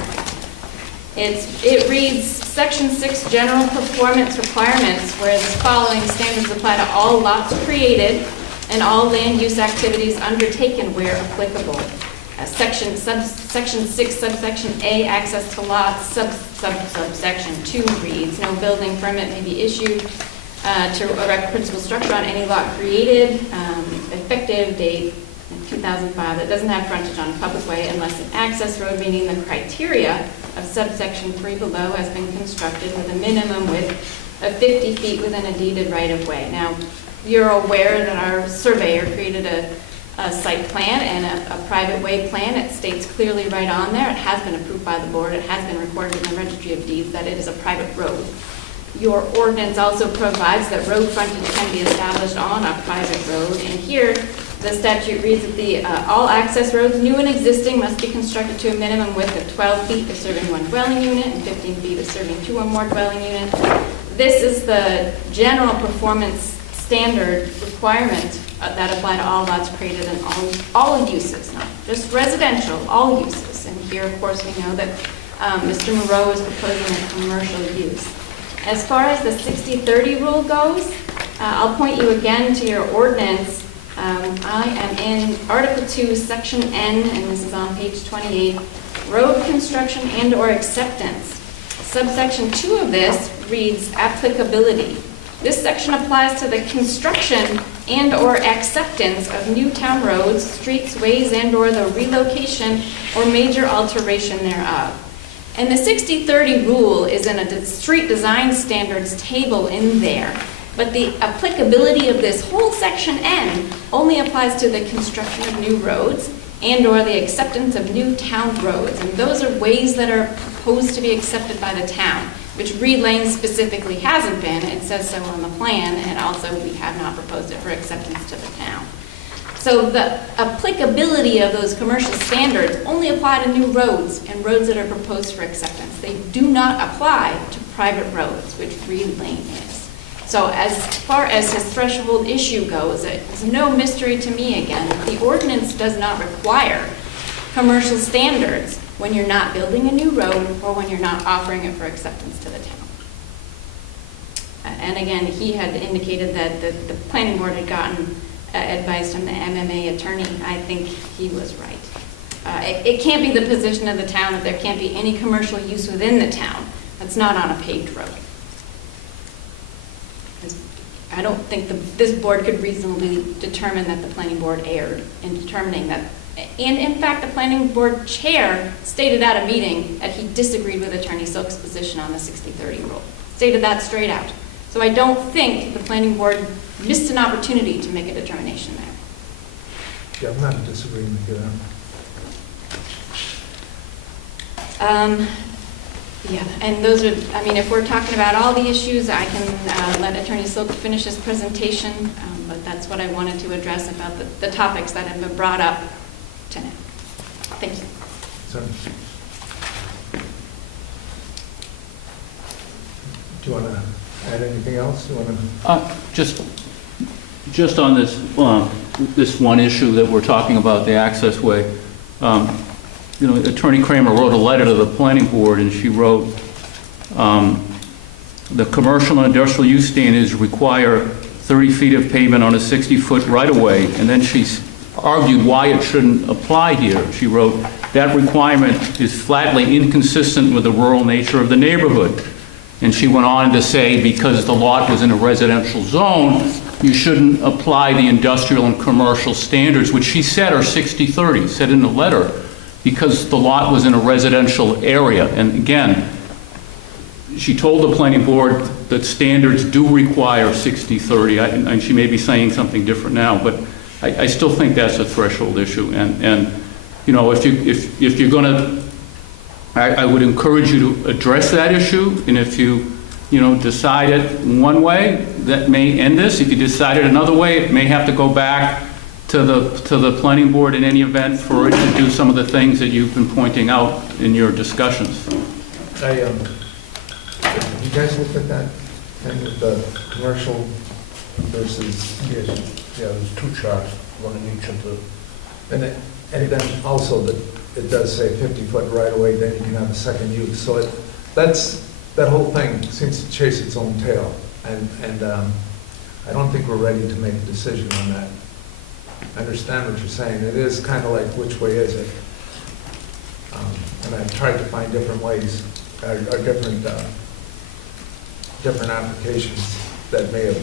It reads, Section 6, General Performance Requirements, where the following standards apply to all lots created and all land use activities undertaken where applicable. Section 6, subsection A, access to lots, subsection 2 reads, no building permit may be issued to erect principal structure on any lot created, effective date 2005, that doesn't have frontage on a public way unless an access road meeting the criteria of subsection 3 below has been constructed with a minimum width of 50 feet within a deeded right-of-way. Now, you're aware that our surveyor created a site plan and a private way plan. It states clearly right on there, it has been approved by the board, it has been recorded in the registry of deeds that it is a private road. Your ordinance also provides that road frontage can be established on a private road, and here the statute reads that all access roads, new and existing, must be constructed to a minimum width of 12 feet of serving one dwelling unit and 15 feet of serving 2 or more dwelling units. This is the general performance standard requirement that apply to all lots created and all uses, not just residential, all uses. And here, of course, we know that Mr. Moreau is proposing a commercial use. As far as the 60-30 rule goes, I'll point you again to your ordinance. I am in Article 2, Section N, and this is on page 28, road construction and or acceptance. Subsection 2 of this reads applicability. This section applies to the construction and or acceptance of new town roads, streets, ways, and or the relocation or major alteration thereof. And the 60-30 rule is in a street design standards table in there. But the applicability of this whole section N only applies to the construction of new roads and or the acceptance of new town roads. And those are ways that are proposed to be accepted by the town, which Reed Lane specifically hasn't been. It says so on the plan, and also we have not proposed it for acceptance to the town. So the applicability of those commercial standards only apply to new roads and roads that are proposed for acceptance. They do not apply to private roads, which Reed Lane is. So as far as his threshold issue goes, it's no mystery to me again. The ordinance does not require commercial standards when you're not building a new road or when you're not offering it for acceptance to the town. And again, he had indicated that the planning board had gotten advice from the MMA attorney. I think he was right. It can't be the position of the town that there can't be any commercial use within the town that's not on a paved road. I don't think this board could reasonably determine that the planning board erred in determining that. And in fact, the planning board chair stated at a meeting that he disagreed with Attorney Silk's position on the 60-30 rule. Stated that straight out. So I don't think the planning board missed an opportunity to make a determination there. Yeah, I'm not disagreeing with you there. Yeah, and those are, I mean, if we're talking about all the issues, I can let Attorney Silk finish his presentation, but that's what I wanted to address about the topics that have been brought up tonight. Thank you. So, do you want to add anything else? Do you want to? Just on this one issue that we're talking about, the access way. You know, Attorney Kramer wrote a letter to the planning board, and she wrote, the commercial and industrial use standards require 30 feet of pavement on a 60-foot right-of-way, and then she argued why it shouldn't apply here. She wrote, that requirement is flatly inconsistent with the rural nature of the neighborhood. And she went on to say, because the lot was in a residential zone, you shouldn't apply the industrial and commercial standards, which she said are 60-30, said in the letter, because the lot was in a residential area. And again, she told the planning board that standards do require 60-30, and she may be saying something different now, but I still think that's a threshold issue. And you know, if you're going to, I would encourage you to address that issue, and if you decide it one way, that may end this. If you decide it another way, it may have to go back to the planning board in any event for it to do some of the things that you've been pointing out in your discussions. You guys looked at that thing with the commercial versus, Yes, yeah, there's two charts, one in each of the, and then also that it does say 50-foot right away, then you can have a second use. So that whole thing seems to chase its own tail, and I don't think we're ready to make a decision on that. I understand what you're saying. It is kind of like, which way is it? And I've tried to find different ways, or different applications that may have,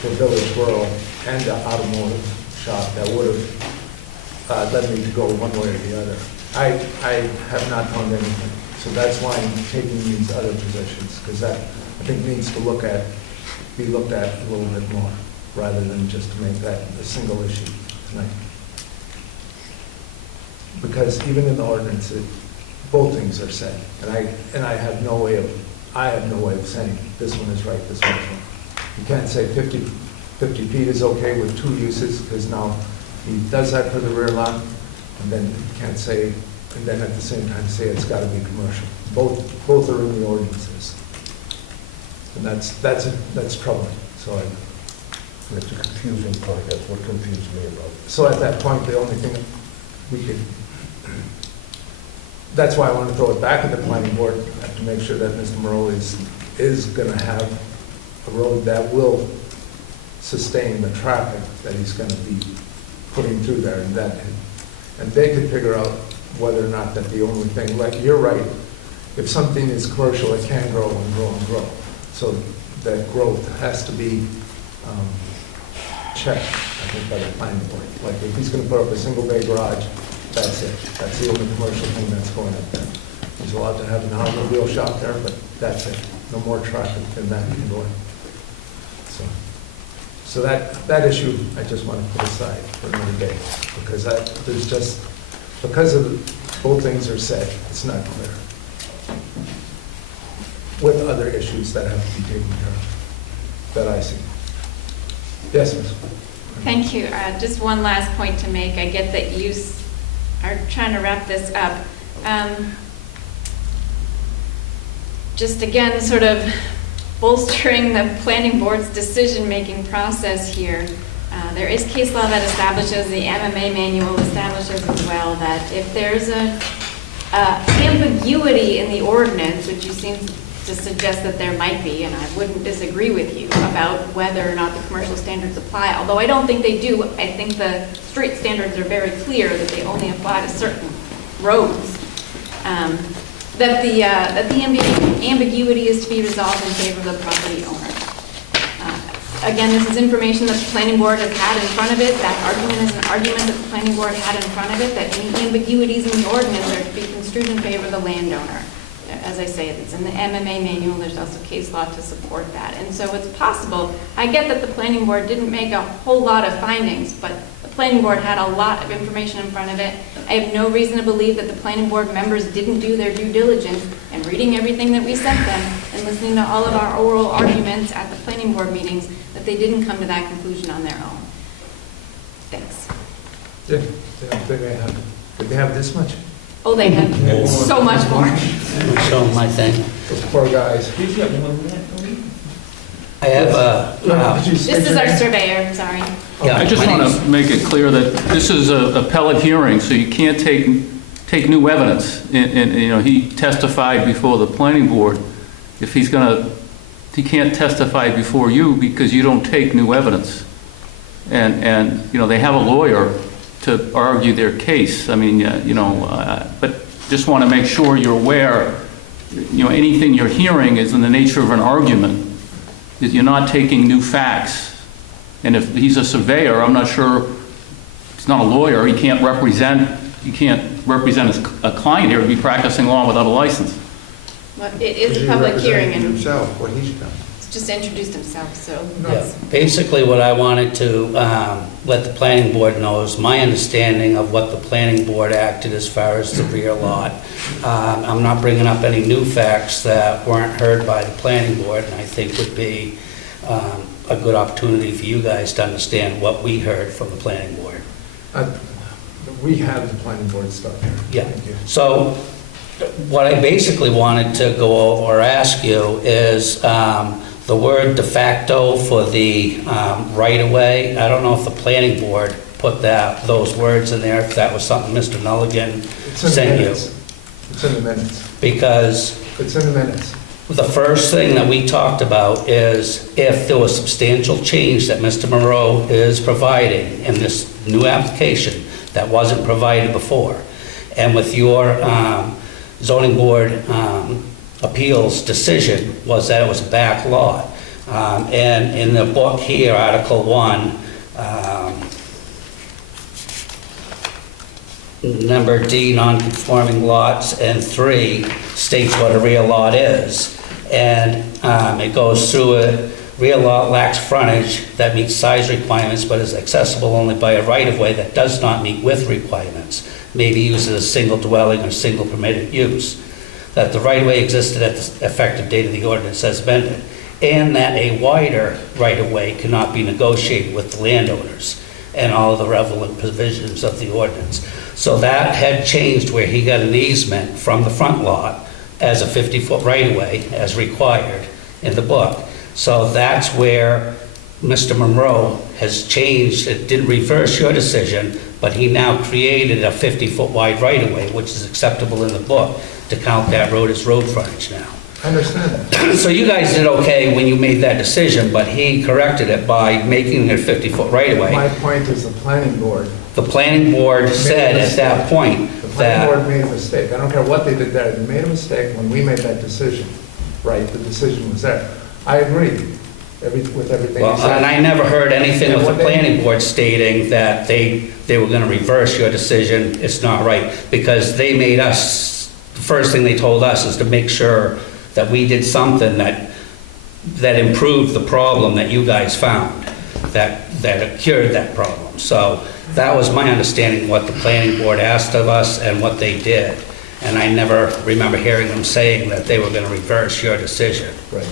for village, rural, and the automotive shop that would have led me to go one way or the other. I have not found anything, so that's why I'm taking these other positions, because that, I think, needs to be looked at a little bit more, rather than just to make that a single issue tonight. Because even in the ordinance, both things are said, and I have no way of saying this one is right, this one is wrong. You can't say 50 feet is okay with two uses, because now he does that for the rear lot, and then you can't say, and then at the same time say it's got to be commercial. Both are in the ordinances, and that's troubling. So it's a confusing part, that's what confused me about it. So at that point, the only thing we could, that's why I want to throw it back at the planning board, to make sure that Mr. Morelli is going to have a road that will sustain the traffic that he's going to be putting through there, and they could figure out whether or not that the only thing, like you're right, if something is commercial, it can grow and grow and grow. So that growth has to be checked, I think, by the planning board. Like if he's going to put up a single bay garage, that's it. That's the only commercial thing that's going up there. He's allowed to have an automobile shop there, but that's it. No more traffic than that can go in. So that issue, I just want to put aside for another day, because because of both things are said, it's not clear. With other issues that have to be taken care of, that I see. Yes, Ms. Thank you. Just one last point to make. I get that you are trying to wrap this up. Just again, sort of bolstering the planning board's decision-making process here. There is case law that establishes, the MMA manual establishes as well, that if there's a ambiguity in the ordinance, which you seem to suggest that there might be, and I wouldn't disagree with you about whether or not the commercial standards apply, although I don't think they do. I think the street standards are very clear that they only apply to certain roads. That the ambiguity is to be resolved in favor of the property owner. Again, this is information that the planning board has had in front of it. That argument is an argument that the planning board had in front of it, that any ambiguities in the ordinance are to be construed in favor of the landowner. As I say, it's in the MMA manual, there's also case law to support that. And so it's possible, I get that the planning board didn't make a whole lot of findings, but the planning board had a lot of information in front of it. I have no reason to believe that the planning board members didn't do their due diligence in reading everything that we sent them and listening to all of our oral arguments at the planning board meetings, that they didn't come to that conclusion on their own. Thanks. Did they have this much? Oh, they had so much more. Show my thing. Those poor guys. I have a, This is our surveyor, sorry. yeah, I just my want name's- to make it clear that this is a appellate hearing, so you can't take new evidence. And, you know, he testified before the planning board. If he's he can't testify before you because you don't take new evidence. And, you know, they have a lawyer to argue their case. I mean, you know, but just want to make sure you're aware, you know, anything you're hearing is in the nature of an argument. You're not taking new facts. And if he's a surveyor, I'm not sure, he's not a lawyer, he can't represent a client here, he'd be practicing law without a license. Well, it is a public hearing and Himself, what he's done. he's just introduced himself, so. Yeah, basically what I wanted to let the planning board know is my understanding of what the planning board acted as far as the rear lot. I'm not bringing up any new facts that weren't heard by the planning board, and I think would be a good opportunity for you guys to understand what we heard from the planning board. We have the planning board stuff here. Yeah. Thank you. So what I basically wanted to go over or ask you is the word de facto for the right-of-way. I don't know if the planning board put those words in there, if that was something Mr. Mulligan It's in the sent you. minutes. It's in the minutes. Because It's in the minutes. the first thing that we talked about is if there was substantial change that Mr. Moreau is providing in this new application that wasn't provided before. And with your zoning board appeals decision was that it was a back lot. And in the book here, Article 1, number D, non-conforming lots, and 3 states what a rear lot is. And it goes through a rear lot lacks frontage that meets size requirements but is accessible only by a right-of-way that does not meet width requirements, may be used as a single dwelling or single permitted use, that the right-of-way existed at the effective date of the ordinance as amended, and that a wider right-of-way cannot be negotiated with the landowners and all of the relevant provisions of the ordinance. So that had changed where he got an easement from the front lot as a 50-foot right-of-way as required in the book. So that's where Mr. Monroe has changed. It didn't reverse your decision, but he now created a 50-foot wide right-of-way, which is acceptable in the book, to count that road as road frontage now. I understand that. So you guys did okay when you made that decision, but he corrected it by making it a 50-foot right-of-way. My point is the planning board. The planning board said at that point The planning that, board made a mistake. I don't care what they did there. They made a mistake when we made that decision. Right, the decision was there. I agree with everything you well, said. and I never heard anything with And the what they- planning board stating that they were going to reverse your decision. It's not right, because they made us, the first thing they told us is to make sure that we did something that improved the problem that you guys found, that cured that problem. So that was my understanding of what the planning board asked of us and what they did. And I never remember hearing them saying that they were going to reverse your decision. Right.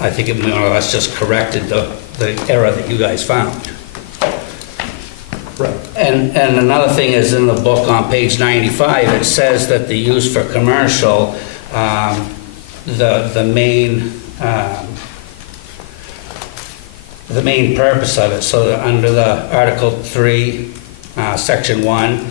I think it more or less just corrected the error that you guys found. And another thing is in the book on page 95, it says that the use for commercial, the main purpose of it, so that under the Article 3, Section 1,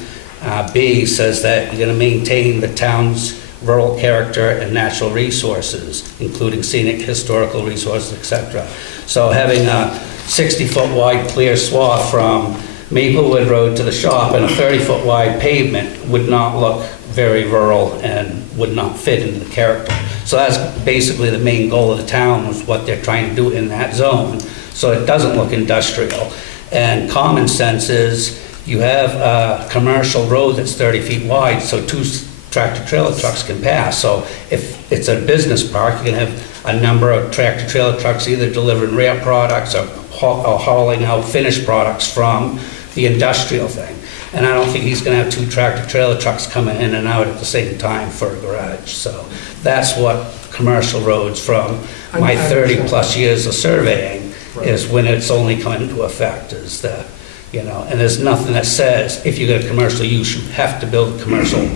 B says that you're going to maintain the town's rural character and natural resources, including scenic, historical resources, etc. So having a 60-foot wide clear swath from Maplewood Road to the shop and a 30-foot wide pavement would not look very rural and would not fit into the character. So that's basically the main goal of the town, was what they're trying to do in that zone, so it doesn't look industrial. And common sense is, you have a commercial road that's 30 feet wide, so 2 tractor-trailer trucks can pass. So if it's a business park, you can have a number of tractor-trailer trucks either delivering rail products or hauling out finished products from the industrial thing. And I don't think he's gonna have 2 tractor-trailer trucks coming in and out at the same time for a garage. So that's what commercial roads, from my 30-plus years of surveying, is when it's only coming into effect, is the, you know, and there's nothing that says if you get a commercial use, you have to build a commercial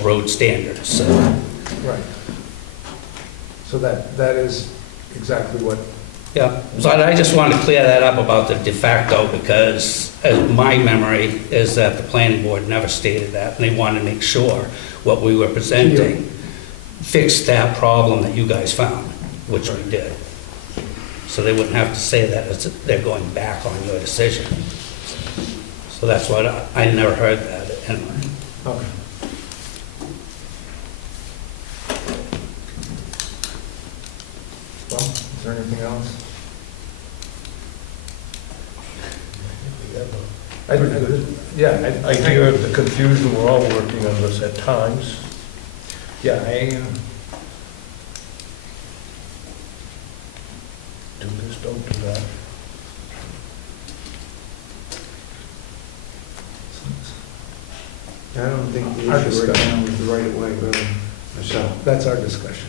road standards, so. Right. So that is exactly what, Yeah, so I just wanted to clear that up about the de facto, because my memory is that the planning board never stated that, and they wanted to make sure what we were presenting fixed that problem that you guys found, which we did. So they wouldn't have to say that they're going back on your decision. So that's what, I never heard that anyway. okay. Well, is there anything else? Yeah. I hear the confusion, we're all working on this at times. Yeah, Do this, don't do that. I don't think the Our issue right discussion. now is the right of way, really, myself. that's our discussion.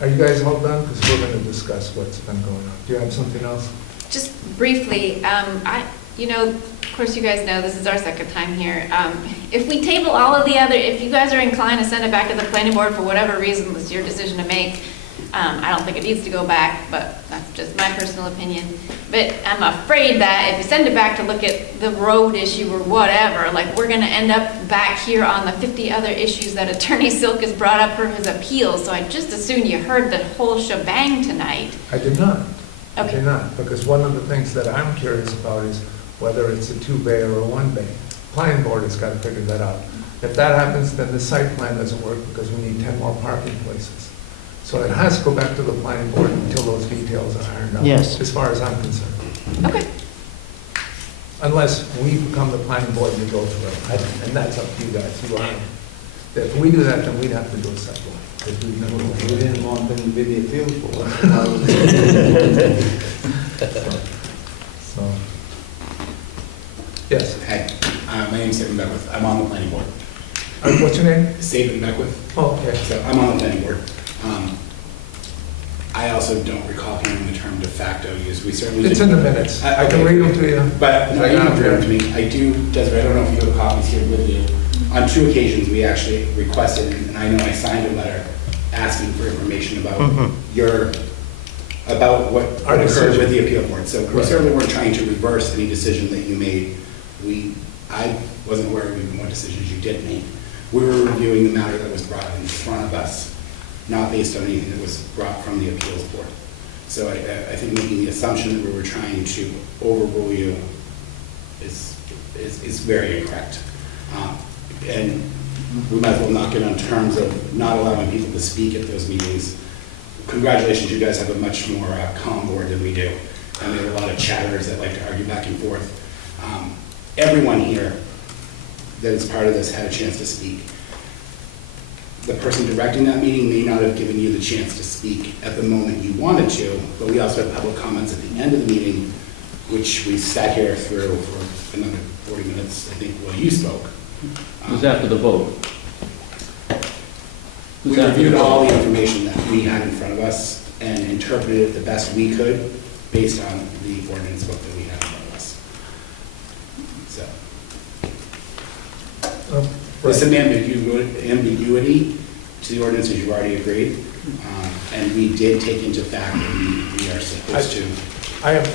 Are you guys all done? Because we're going to discuss what's been going on. Do you have something else? Just briefly, of course you guys know this is our second time here. If we table all of the other, if you guys are inclined to send it back to the planning board for whatever reason, it's your decision to make. I don't think it needs to go back, but that's just my personal opinion. But I'm afraid that if you send it back to look at the road issue or whatever, like, we're gonna end up back here on the 50 other issues that Attorney Silk has brought up for his appeal. So I just assumed you heard the whole shebang tonight. I did not. I Okay. did not, because one of the things that I'm curious about is whether it's a 2-bay or a 1-bay. Planning board has got to figure that out. If that happens, then the site plan doesn't work, because we need 10 more parking places. So it has to go back to the planning board until those details are ironed out. Yes. As far as I'm concerned. Okay. Unless we become the planning board and we go through it, and that's up to you guys. If we do that, then we'd have to do a site plan. Because we've never. We didn't want them to be the appeal for us. So, yes. Hi, my name's Stephen Beckwith. I'm on the planning board. What's your name? Stephen Beckwith. Oh, okay. So I'm on the planning board. I also don't recall hearing the term de facto use. We certainly It's in the minutes. I can read them to you. But no, you don't have to read them to me. I do, Desiree, I don't know if you have copies here with you. On 2 occasions, we actually requested, and I know I signed a letter asking for information about about what Our occurred decision. with the appeal board. So we Right. certainly weren't trying to reverse any decision that you made. I wasn't aware of even what decisions you did make. We were reviewing the matter that was brought in front of us, not based on anything that was brought from the appeals board. So I think making the assumption that we were trying to overrule you is very incorrect. And we might as well knock it on terms of not allowing people to speak at those meetings. Congratulations, you guys have a much more calm board than we do. And there are a lot of chatterers that like to argue back and forth. Everyone here that is part of this had a chance to speak. The person directing that meeting may not have given you the chance to speak at the moment you wanted to, but we also had public comments at the end of the meeting, which we sat here through for another 40 minutes, I think, while you spoke. It was after the vote. We reviewed all the information that we had in front of us and interpreted it the best we could based on the ordinance book that we had in front of us. So Oh, there's right. some ambiguity to the ordinance, as you've already agreed. And we did take into fact that we are supposed to. I am,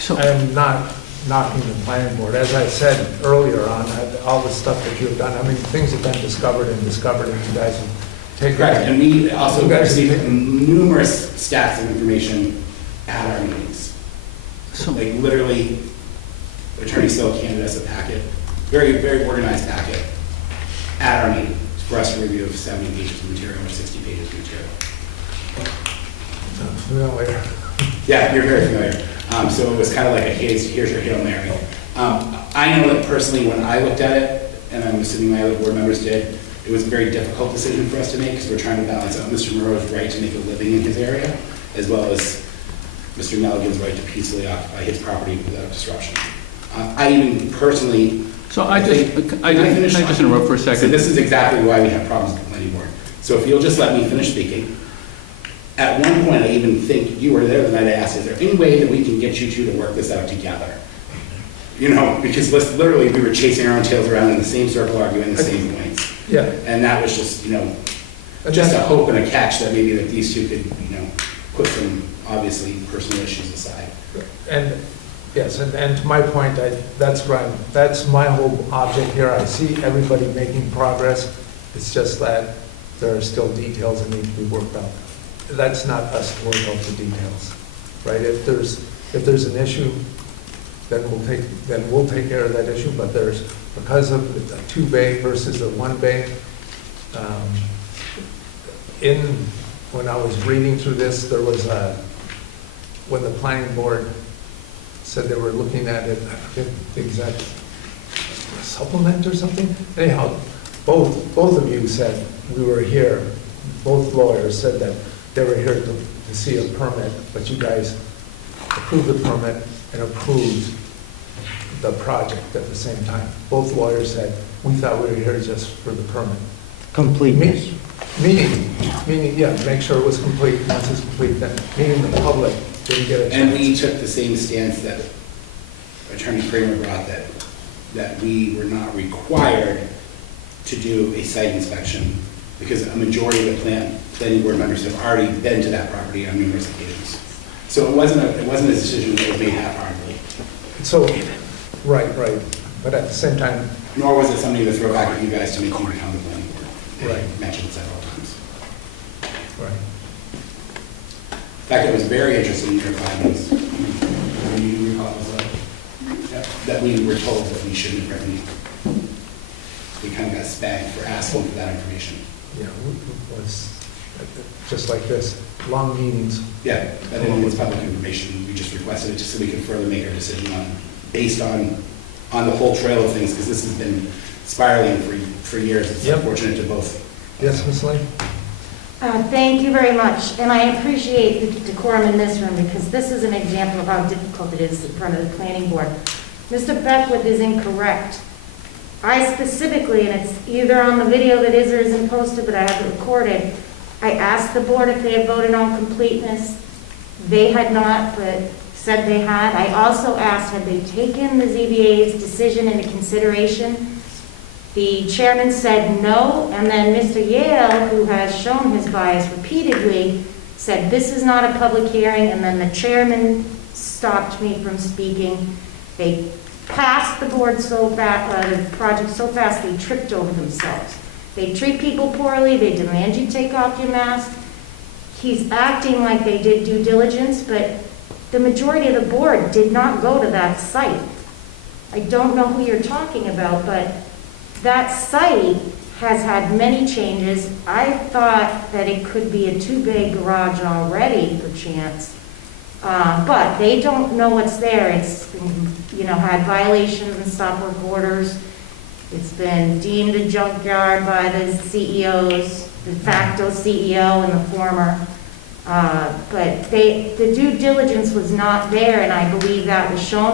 So, I am not knocking the planning board. As I said earlier on, all the stuff that you have done, I mean, things have been discovered, and you guys have taken. Correct, and we also You guys- received numerous stats and information at our meetings. so, Like literally, Attorney Stowe handed us a packet, very, very organized packet, at our meeting for us to review of 70 pages of material or 60 pages of material. Familiar. Yeah, you're very familiar. So it was kind of like a, here's your Hail Mary. I know that personally, when I looked at it, and I'm assuming my other board members did, it was a very difficult decision for us to make because we're trying to balance out Mr. Moreau's right to make a living in his area, as well as Mr. Nelligan's right to peacefully occupy his property without disruption. I even personally. so I just, think- can I just interrupt for a So second? this is exactly why we have problems with the planning board. So if you'll just let me finish speaking. At one point, I even think you were there the night I asked, is there any way that we can get you two to work this out together? You know, because literally we were chasing our own tails around in the same circle, arguing the same points. Yeah. And that was just, you know, And just a that's- hope and a catch that maybe that these two could, you know, put some obviously personal issues aside. And, yes, and to my point, that's my whole object here. I see everybody making progress. It's just that there are still details that need to be worked out. That's not us to work out the details, right? If there's an issue, then we'll take care of that issue, but because of a 2-bay versus a 1-bay, when I was reading through this, there was when the planning board said they were looking at it, I forget the exact supplement or something. Anyhow, both of you said we were here, both lawyers said that they were here to see a permit, but you guys approved the permit and approved the project at the same time. Both lawyers said, we thought we were here just for the permit. Completeness. Mm-hmm. Yeah, make sure it was complete. Once it's complete, then, meaning the public didn't get a chance. And we took the same stance that Attorney Kramer brought, that we were not required to do a site inspection because a majority of the planning board members have already been to that property on numerous occasions. So it wasn't a decision that was made half-heartedly, So, right, but at the same time, nor was it something to throw back at you guys to make you become the planning board. And I Right. mentioned several times. right, In fact, it was very interesting in your findings. You recall that we were told that we shouldn't have written. We kind of got spanked for asking for that information. yeah, was just like this, long meetings. Yeah, I think it's public information. We just requested it just so we could further make our decision based on the whole trail of things, because this has been spiraling for years. It's Yep. unfortunate to both. Yes, Ms. Lane? Thank you very much, and I appreciate the decorum in this room, because this is an example of how difficult it is in front of the planning board. Mr. Beckwith is incorrect. I specifically, and it's either on the video that is or isn't posted, but I have it recorded, I asked the board if they had voted on completeness. They had not, but said they had. I also asked, had they taken the ZBA's decision into consideration? The chairman said no, and then Mr. Yale, who has shown his bias repeatedly, said this is not a public hearing, and then the chairman stopped me from speaking. They passed the board so fast, the project so fast, they tripped over themselves. They treat people poorly, they demand you take off your mask. He's acting like they did due diligence, but the majority of the board did not go to that site. I don't know who you're talking about, but that site has had many changes. I thought that it could be a 2-bay garage already, perchance. But they don't know what's there. It's, had violations and stop work orders. It's been deemed a junkyard by the CEOs, the de facto CEO and the former. But the due diligence was not there, and I believe that was shown